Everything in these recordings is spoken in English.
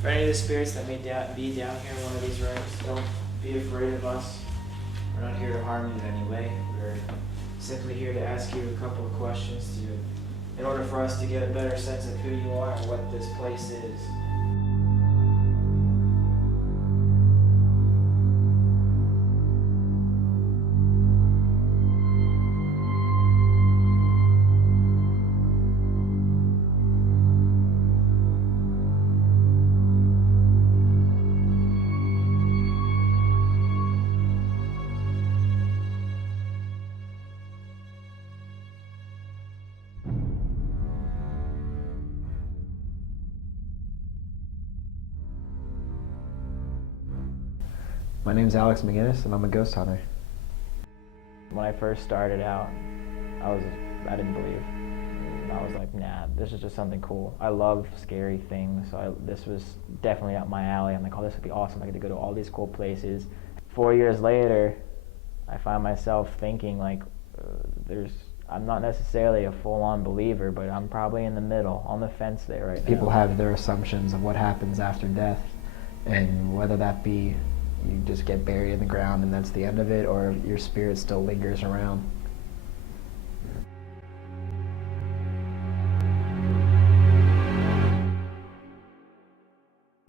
For any of the spirits that may be down here in one of these rooms, don't be afraid of us. We're not here to harm you in any way. We're simply here to ask you a couple of questions in order for us to get a better sense of who you are and what this place is. My name's Alex McGinnis, and I'm a ghost hunter. When I first started out, I didn't believe. I was like, nah, this is just something cool. I love scary things, so this was definitely up my alley. I'm like, oh, this would be awesome. I get to go to all these cool places. 4 years later, I find myself thinking like, I'm not necessarily a full-on believer, but I'm probably in the middle, on the fence there right now. People have their assumptions of what happens after death, and whether that be you just get buried in the ground and that's the end of it, or your spirit still lingers around.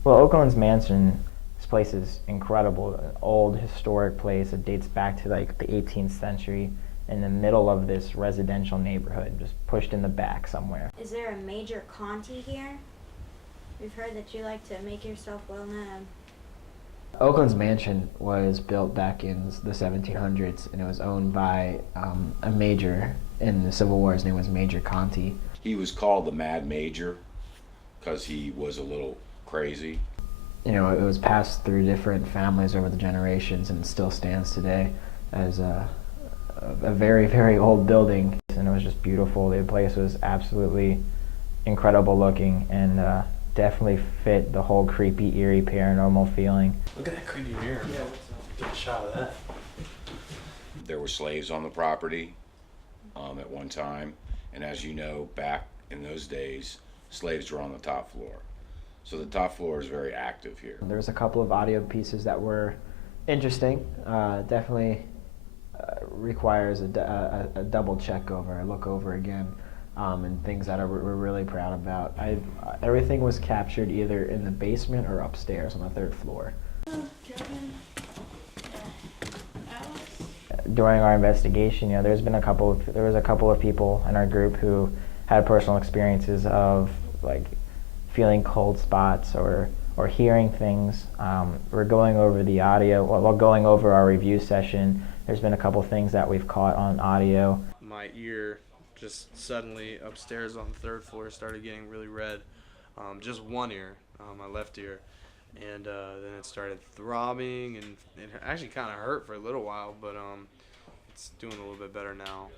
Well, Oakland's Mansion, this place is incredible. An old historic place. It dates back to like the 18th century, in the middle of this residential neighborhood, just pushed in the back somewhere. Is there a major Conti here? We've heard that you like to make yourself well known. Oakland's Mansion was built back in the 1700s, and it was owned by a major in the Civil War. His name was Major Conti. He was called the Mad Major because he was a little crazy. You know, it was passed through different families over the generations, and it still stands today as a very, very old building. And it was just beautiful. The place was absolutely incredible looking, and definitely fit the whole creepy, eerie, paranormal feeling. Look at that creepy mirror. Yeah, get a shot of that. There were slaves on the property at one time, and as you know, back in those days, slaves were on the top floor. So the top floor is very active here. There's a couple of audio pieces that were interesting. Definitely requires a double check over, a look over again. And things that we're really proud about. Everything was captured either in the basement or upstairs on the 3rd floor. During our investigation, there was a couple of people in our group who had personal experiences of like feeling cold spots or hearing things. We're going over the audio while going over our review session. There's been a couple things that we've caught on audio. My ear just suddenly upstairs on the 3rd floor started getting really red. Just one ear, my left ear. And then it started throbbing, and it actually kind of hurt for a little while, but it's doing a little bit better now.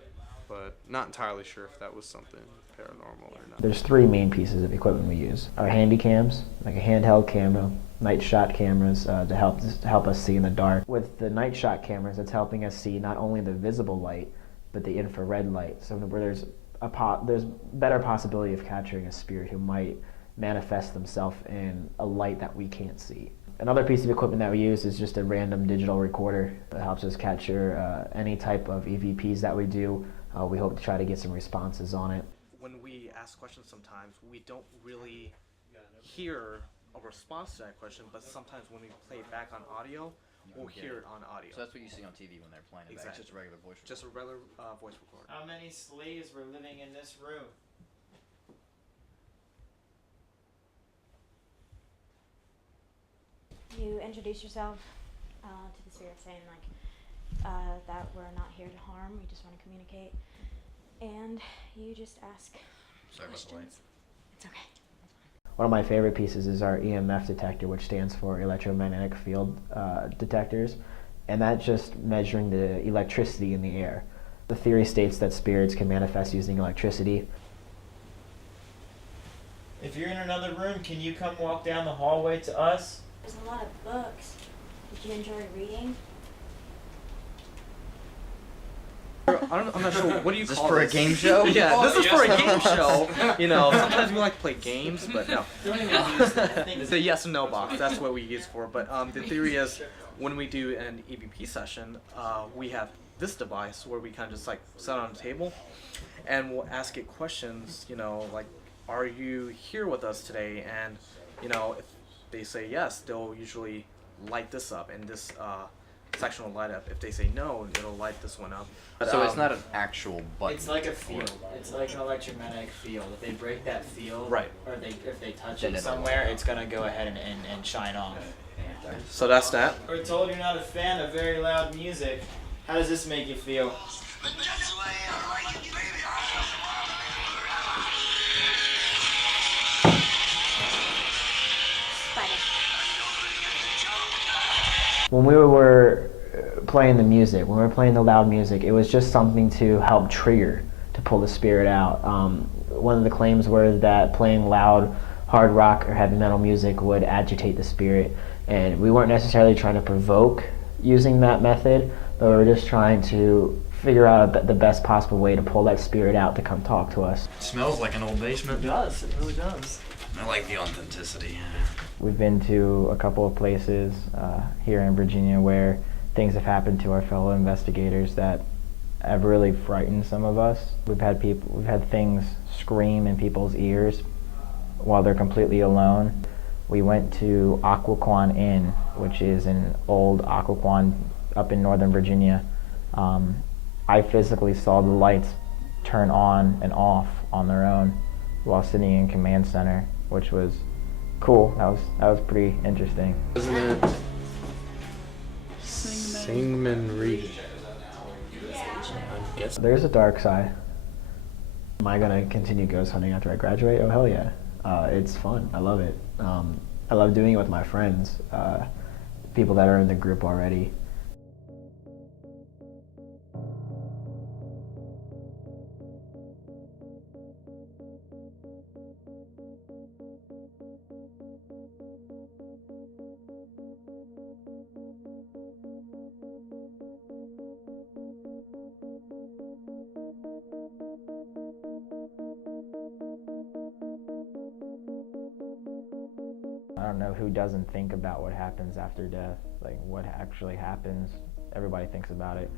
But not entirely sure if that was something paranormal or not. There's 3 main pieces of equipment we use. Our handy cams, like a handheld camera, night shot cameras to help us see in the dark. With the night shot cameras, it's helping us see not only the visible light, but the infrared light, so where there's better possibility of capturing a spirit who might manifest themselves in a light that we can't see. Another piece of equipment that we use is just a random digital recorder that helps us capture any type of EVPs that we do. We hope to try to get some responses on it. When we ask questions sometimes, we don't really hear a response to that question, but sometimes when we play it back on audio, we'll hear it on audio. So that's what you see on TV when they're playing it back. Exactly. It's just a regular voice recorder. Just a regular voice recorder. How many slaves were living in this room? You introduce yourself to the spirit, saying like that we're not here to harm, we just want to communicate, and you just ask questions. It's okay. One of my favorite pieces is our EMF detector, which stands for electromagnetic field detectors, and that's just measuring the electricity in the air. The theory states that spirits can manifest using electricity. If you're in another room, can you come walk down the hallway to us? There's a lot of books. Did you enjoy reading? I'm not sure. What do you Is this call for a this? game show? Yeah, Oh, this is for a yes. game show. You know, sometimes we like to play games, but no. Don't even use that. I think It's a yes and no box. That's what we use for. But the theory is, when we do an EVP session, we have this device where we kind of just like sit on a table, and we'll ask it questions. You know, like, are you here with us today? And you know, if they say yes, they'll usually light this up, and this section will light up. If they say no, it'll light this one up. But, So it's not an actual button. it's like a field. It's like an electromagnetic field. If they break that field, Right. or if they touch Then it it'll somewhere, it's gonna go ahead and shine off. So that's that. We're told you're not a fan of very loud music. How does this make you feel? When we were playing the music, when we were playing the loud music, it was just something to help trigger, to pull the spirit out. One of the claims were that playing loud hard rock or heavy metal music would agitate the spirit, and we weren't necessarily trying to provoke using that method, but we were just trying to figure out the best possible way to pull that spirit out to come talk to us. It smells like an old basement. does. It really does. I like the authenticity. We've been to a couple of places here in Virginia where things have happened to our fellow investigators that have really frightened some of us. We've had things scream in people's ears while they're completely alone. We went to Occoquan Inn, which is an old Occoquan up in Northern Virginia. I physically saw the lights turn on and off on their own while sitting in command center, which was cool. That was pretty interesting. Isn't it Singman Reed? I guess. There's a dark side. Am I gonna continue ghost hunting after I graduate? Oh hell yeah. It's fun. I love it. I love doing it with my friends, people that are in the group already. I don't know who doesn't think about what happens after death, like what actually happens. Everybody thinks about it.